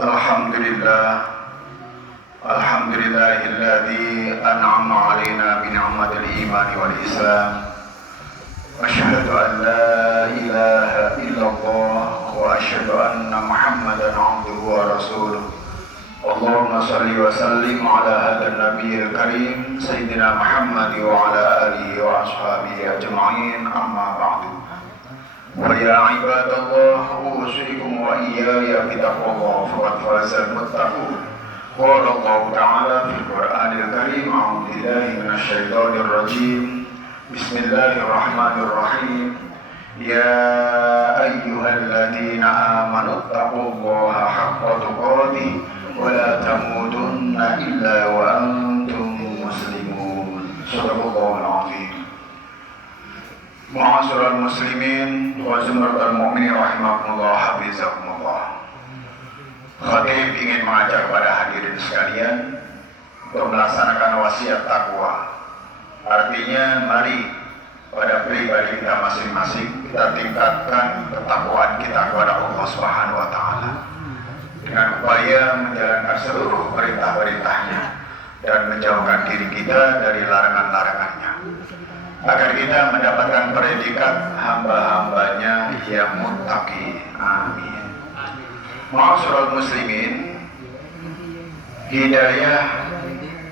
Alhamdulillah, alhamdulillahilladzi an'ama 'alaina bi ni'matil iman wal islam. Asyhadu an la ilaha illallah wa asyhadu anna Muhammadan 'abduhu wa rasuluh. Allahumma shalli wa sallim ala hadzal nabiyil karim sayyidina Muhammad wa ala alihi wa ashabihi ajma'in, amma ba'du. Wa ya ibadallah, usikum wa iyaya bitaqwallah faqad fazal muttaqun. Qala Allah ta'ala fil Qur'anil Karim, a'udzu billahi minasyaitonir rajim. Bismillahirrahmanirrahim. Ya ayyuhalladzina amanu taqullaha haqqa tuqatih wa la tamutunna illa wa antum muslimun. Shadaqallahul azim. Ma'asyiral muslimin wa zumratal mu'minin rahimakumullah, hafizakumullah. Khatib ingin mengajak kepada hadirin sekalian untuk melaksanakan wasiat takwa. Artinya, mari pada pribadi kita masing-masing kita tingkatkan ketakwaan kita kepada Allah Subhanahu wa taala dengan upaya menjalankan seluruh perintah-perintahnya dan menjauhkan diri kita dari larangan-larangannya, agar kita mendapatkan predikat hamba-hambanya yang muttaqi. Amin. Ma'asyiral muslimin, hidayah,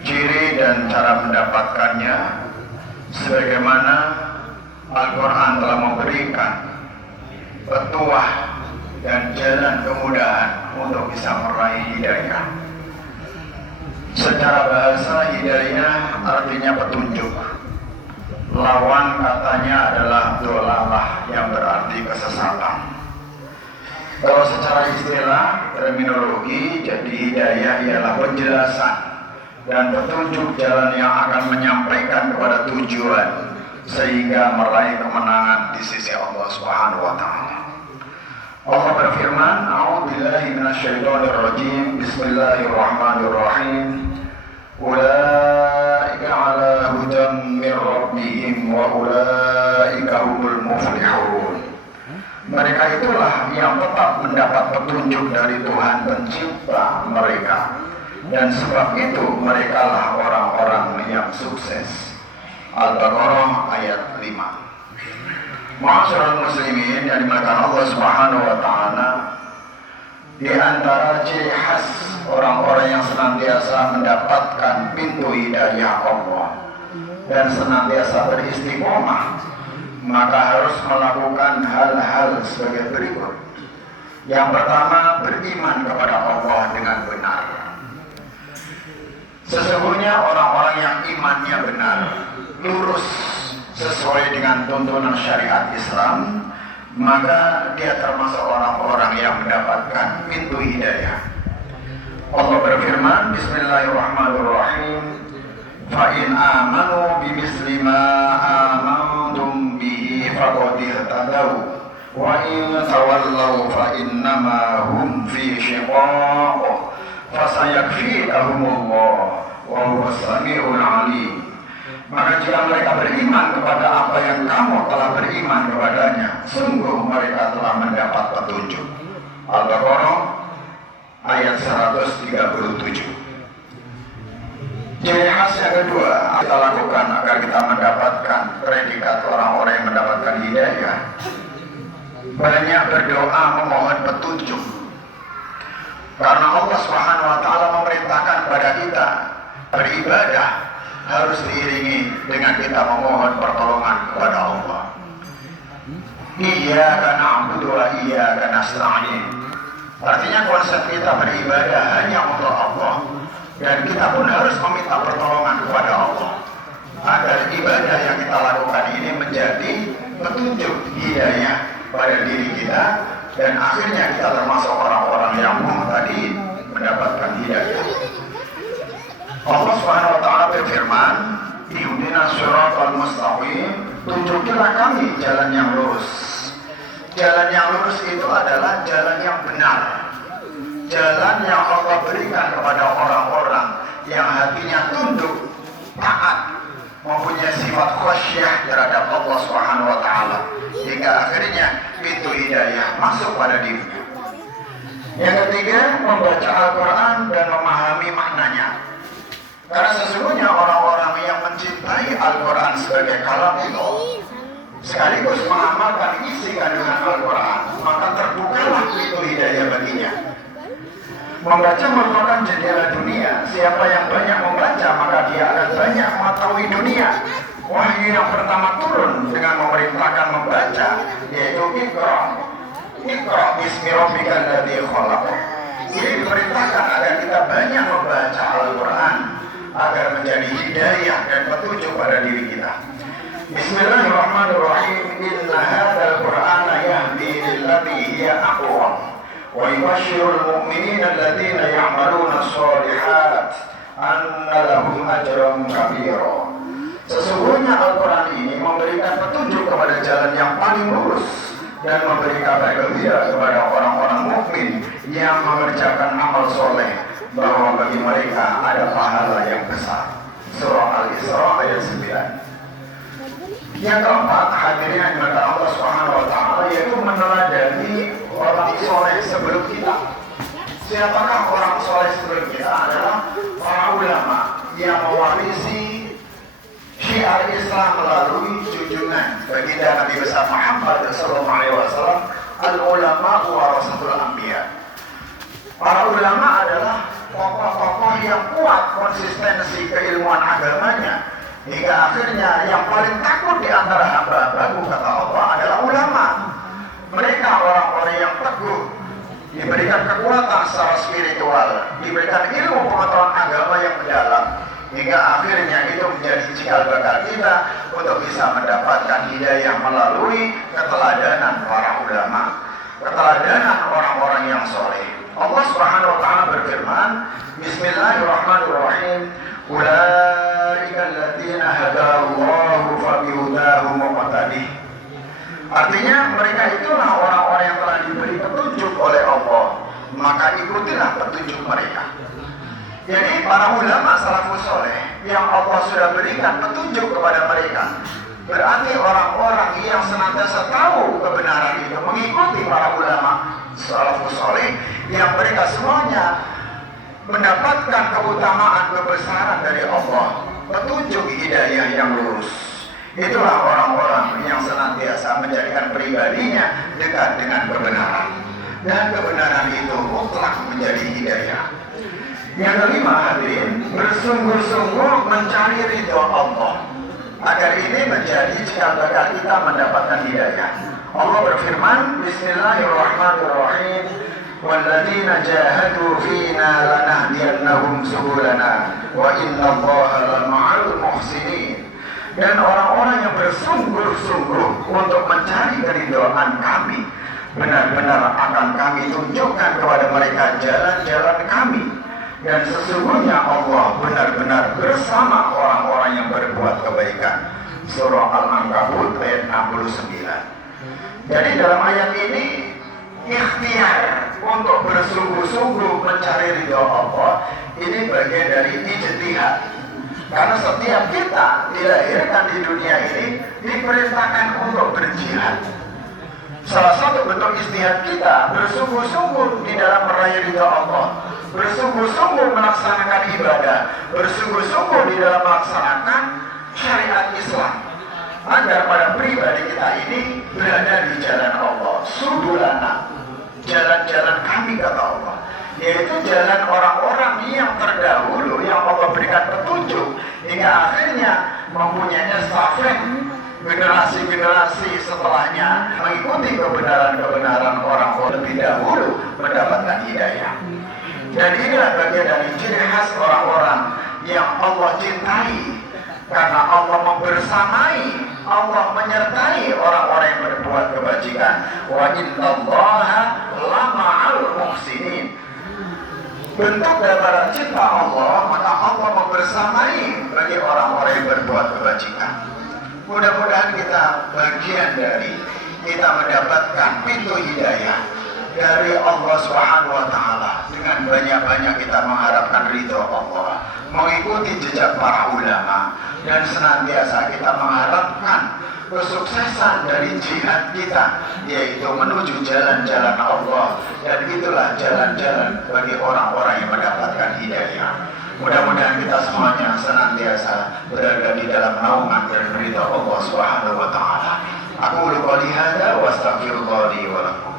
ciri dan cara mendapatkannya sebagaimana Al-Quran telah memberikan petuah dan jalan kemudahan untuk bisa meraih hidayah. Secara bahasa, hidayah artinya petunjuk. Lawan katanya adalah dolalah, yang berarti kesesatan. Kalau secara istilah terminologi, jadi hidayah ialah penjelasan dan petunjuk jalan yang akan menyampaikan kepada tujuan sehingga meraih kemenangan di sisi Allah Subhanahu wa taala. Allah berfirman, a'udzubillahi minasyaitonir rajim. Bismillahirrahmanirrahim. Ulaika 'ala hudan min rabbihim wa ulaika humul muflihun. Mereka itulah yang tetap mendapat petunjuk dari Tuhan pencipta mereka, dan sebab itu merekalah orang-orang yang sukses. Al-Baqarah ayat 5. Ma'asyiral muslimin yang dimuliakan Allah Subhanahu wa taala, di antara ciri khas orang-orang yang senantiasa mendapatkan pintu hidayah Allah dan senantiasa beristiqomah, maka harus melakukan hal-hal sebagai berikut. Yang pertama, beriman kepada Allah dengan benar. Sesungguhnya orang-orang yang imannya benar, lurus sesuai dengan tuntunan syariat Islam, maka dia termasuk orang-orang yang mendapatkan pintu hidayah. Allah berfirman, Bismillahirrahmanirrahim. Fa in amanu bimisli ma amantum bihi faqad ihtadaw wa in tawallaw fa innama hum fi shiqaq fasayakfikahumullah wa huwas samiul alim. Maka jika mereka beriman kepada apa yang kamu telah beriman kepadanya, sungguh mereka telah mendapat petunjuk. Al-Baqarah ayat 137. Ciri khas yang kedua kita lakukan agar kita mendapatkan predikat orang-orang yang mendapatkan hidayah, banyak berdoa memohon petunjuk. Karena Allah Subhanahu wa taala memerintahkan kepada kita beribadah harus diiringi dengan kita memohon pertolongan kepada Allah. Iyyaka na'budu wa iyyaka nasta'in. Artinya konsep kita beribadah hanya untuk Allah, dan kita pun harus meminta pertolongan kepada Allah agar ibadah yang kita lakukan ini menjadi petunjuk hidayah pada diri kita, dan akhirnya kita termasuk orang-orang yang tadi mendapatkan hidayah. Allah Subhanahu wa taala berfirman, ihdinas shiratal mustaqim, tunjukilah kami jalan yang lurus. Jalan yang lurus itu adalah jalan yang benar, jalan yang Allah berikan kepada orang-orang yang hatinya tunduk, taat, mempunyai sifat khasyah terhadap Allah Subhanahu wa taala, hingga akhirnya pintu hidayah masuk pada dirinya. Yang ketiga, membaca Al-Quran dan memahami maknanya. Karena sesungguhnya orang-orang yang mencintai Al-Quran sebagai kalamullah sekaligus mengamalkan isi kandungan Al-Quran, maka terbukalah pintu hidayah baginya. Membaca merupakan jendela dunia. Siapa yang banyak membaca, maka dia akan banyak mengetahui dunia. Wahyu yang pertama turun dengan memerintahkan membaca, yaitu Iqra bismi rabbikal ladzi khalaq. Ini diperintahkan agar kita banyak membaca Al-Quran agar menjadi hidayah dan petunjuk pada diri kita. Bismillahirrahmanirrahim. Inna hadzal Qur'ana yahdi lillati hiya aqwam wa yubashshirul mu'minina alladziina ya'maluna ash-shalihat anna lahum ajran kabira. Sesungguhnya Al-Quran ini memberikan petunjuk kepada jalan yang paling lurus dan memberi kabar gembira kepada orang-orang mukmin yang mengerjakan amal soleh bahwa bagi mereka ada pahala yang besar. Surah Al-Isra ayat 9. Yang keempat, hadirin yang dimuliakan Allah Subhanahu wa taala, yaitu meneladani orang soleh sebelum kita. Siapakah orang soleh sebelum kita? Adalah para ulama yang mewarisi syiar Islam melalui junjungan baginda Nabi besar Muhammad sallallahu alaihi wasallam, al-ulama warasatul anbiya. Para ulama adalah tokoh-tokoh yang kuat konsistensi keilmuan agamanya, hingga akhirnya yang paling takut di antara hamba-hamba kata Allah adalah ulama. Mereka orang-orang yang teguh, diberikan kekuatan secara spiritual, diberikan ilmu pengetahuan agama yang mendalam, hingga akhirnya itu menjadi cikal bakal kita untuk bisa mendapatkan hidayah melalui keteladanan para ulama, keteladanan orang-orang yang soleh. Allah Subhanahu wa taala berfirman, Bismillahirrahmanirrahim, ulaika alladziina hadallahu fabihudahu muqtadih. Artinya mereka itulah orang-orang yang telah diberi petunjuk oleh Allah, maka ikutilah petunjuk mereka. Jadi para ulama salafus soleh yang Allah sudah berikan petunjuk kepada mereka, berarti orang-orang yang senantiasa tahu kebenaran itu mengikuti para ulama salafus soleh yang mereka semuanya mendapatkan keutamaan kebesaran dari Allah, petunjuk hidayah yang lurus. Itulah orang-orang yang senantiasa menjadikan pribadinya dekat dengan kebenaran, dan kebenaran itu mutlak menjadi hidayah. Yang kelima, hadirin, bersungguh-sungguh mencari ridho Allah agar ini menjadi cikal bakal kita mendapatkan hidayah. Allah berfirman, Bismillahirrahmanirrahim, walladzina jahadu fina lanahdiyannahum subulana wa innallaha lama'al muhsinin. Dan orang-orang yang bersungguh-sungguh untuk mencari keridhaan kami, benar-benar akan kami tunjukkan kepada mereka jalan-jalan kami. Dan sesungguhnya Allah benar-benar bersama orang-orang yang berbuat kebaikan. Surah Al-Ankabut ayat 69. Jadi dalam ayat ini, ikhtiar untuk bersungguh-sungguh mencari ridha Allah ini bagian dari ijtihad. Karena setiap kita dilahirkan di dunia ini diperintahkan untuk berjihad. Salah satu bentuk ijtihad kita bersungguh-sungguh di dalam meraih ridha Allah, bersungguh-sungguh melaksanakan ibadah, bersungguh-sungguh di dalam melaksanakan syariat Islam, agar pada pribadi kita ini berada di jalan Allah. Subulana, jalan-jalan kami kata Allah, yaitu jalan orang-orang yang terdahulu yang Allah berikan petunjuk hingga akhirnya mempunyai estafet generasi-generasi setelahnya mengikuti kebenaran-kebenaran orang-orang lebih dahulu mendapatkan hidayah. Dan inilah bagian dari ciri khas orang-orang yang Allah cintai, karena Allah membersamai, Allah menyertai orang-orang yang berbuat kebajikan. Wa innallaha lama'al muhsinin. Bentuk daripada cinta Allah, maka Allah membersamai bagi orang-orang yang berbuat kebajikan. Mudah-mudahan kita bagian dari kita mendapatkan pintu hidayah dari Allah Subhanahu wa taala. Dengan banyak-banyak kita mengharapkan ridho Allah, mengikuti jejak para ulama, dan senantiasa kita mengharapkan kesuksesan dari jihad kita, yaitu menuju jalan-jalan Allah, dan itulah jalan-jalan bagi orang-orang yang mendapatkan hidayah. Mudah-mudahan kita semuanya senantiasa berada di dalam naungan dan ridha Allah Subhanahu wa taala. Aku qouli hadza wa astaghfirullah li wa lakum.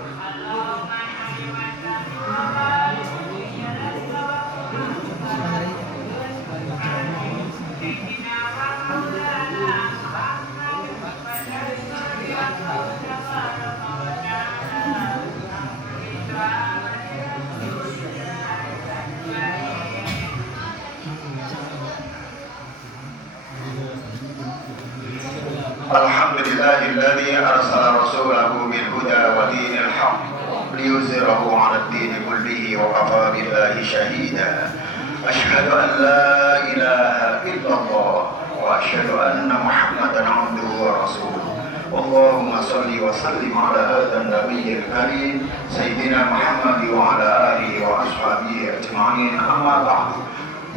Alhamdulillahilladzi arsala rasulahu bil huda wa dinil haqq liyuzhirahu 'ala ad-din kullihi wa kafa billahi shahida. Asyhadu an la ilaha illallah wa asyhadu anna Muhammadan 'abduhu wa rasuluh. Allahumma shalli wa sallim 'ala hadzal nabiyyil karim sayyidina Muhammad wa 'ala alihi wa ashabihi ajma'in. Amma ba'du.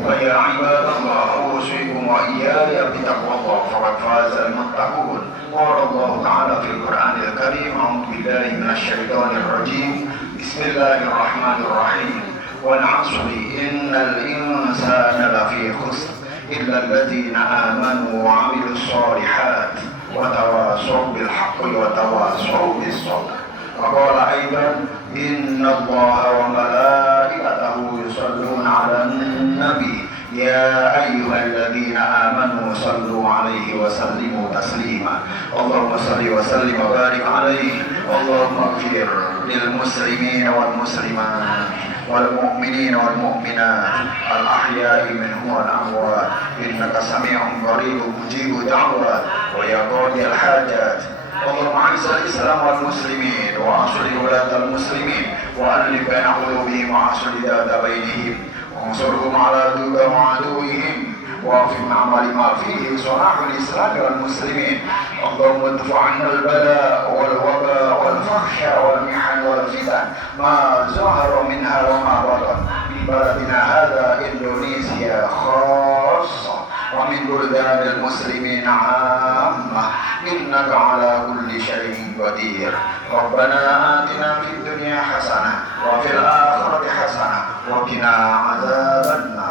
ويا عباد الله أوصيكم وإياي بتقوى الله فقد فاز المتقون. قال الله تعالى في القرآن الكريم: أعوذ بالله من الشيطان الرجيم. بسم الله الرحمن الرحيم. والعصر إن الإنسان لفي خسر إلا الذين آمنوا وعملوا الصالحات وتواصوا بالحق وتواصوا بالصبر. وقال أيضا: إن الله وملائكته يصلون على النبي يا أيها الذين آمنوا صلوا عليه وسلموا تسليما. اللهم صل وسلم وبارك عليه. اللهم اغفر للمسلمين والمسلمات والمؤمنين والمؤمنات الأحياء منهم والأموات إنك سميع قريب مجيب دعوات ويا قاضي الحاجات. اللهم اعز الاسلام والمسلمين واصلح ولاة المسلمين والف بين قلوبهم واصلح ذات بينهم وانصرهم على عدوهم واغفر عمل ما فيه صلاح الاسلام والمسلمين. اللهم ادفع عنا البلاء والوباء والفحش والمحن والفتن ما ظهر منها وما بطن من بلدنا هذا اندونيسيا خاصه ومن بلدان المسلمين عامة إنك على كل شيء قدير. ربنا آتنا في الدنيا حسنة وفي الآخرة حسنة وقنا عذاب النار.